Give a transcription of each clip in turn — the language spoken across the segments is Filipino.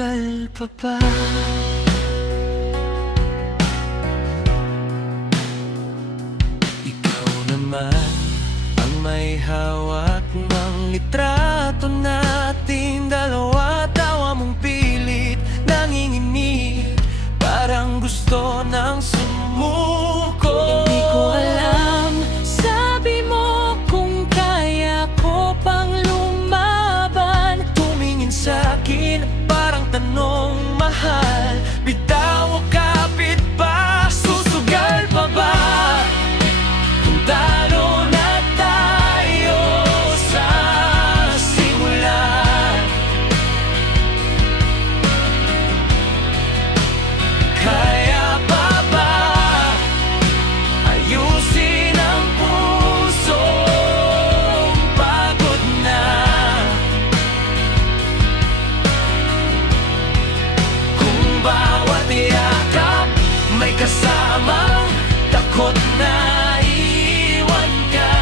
Susugal pa ba? Ikaw naman ang may hawak ng litrato nating dalawa. Tawa mong pilit, nanginginig, parang gusto ng sumuko. Hindi ko alam, sabi mo kung kaya ko pang lumaban. Tumingin sa'kin, parang tanong mahal, bitaw o kapit ba? Susugal pa ba? Kung talo na tayo sa simula, kaya pa ba ayusin ang pusong pagod na? Kung bawat yakap may kasamang takot na iwan ka,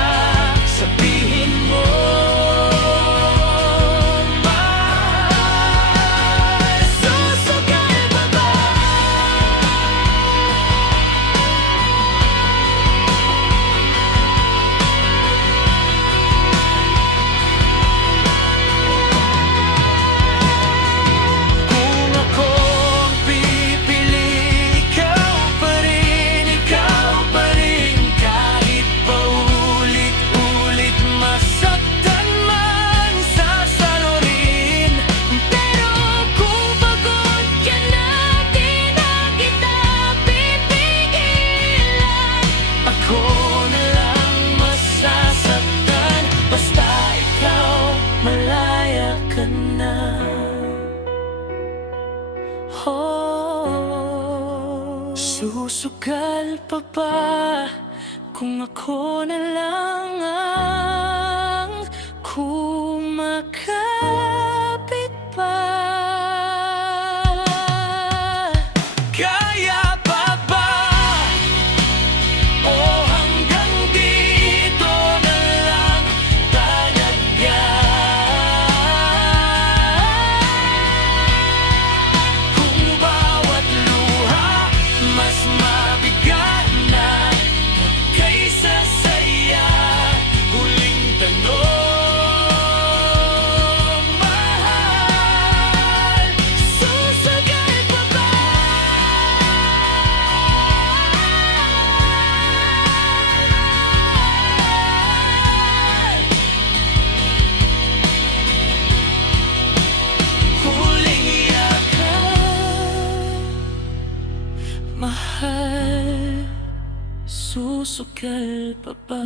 sabihin mo mahal. Susugal pa ba? Kung ako ang pipili, ikaw pa rin, kahit paulit-ulit masaktan man, sasaluhin. Pero kung pagod ka na, di na kita pipigilan. Ako na lang masasaktan, basta ikaw malaya ka na. Oh, susugal pa ba kung ako na lang ang kumakapit pa? Kaya pa ba? O hanggang dito na lang talaga? Kung bawat luha mas mabigat na kaysa saya, huling tanong mahal. Susugal pa ba? Huling yakap, mahal. Susugal pa ba?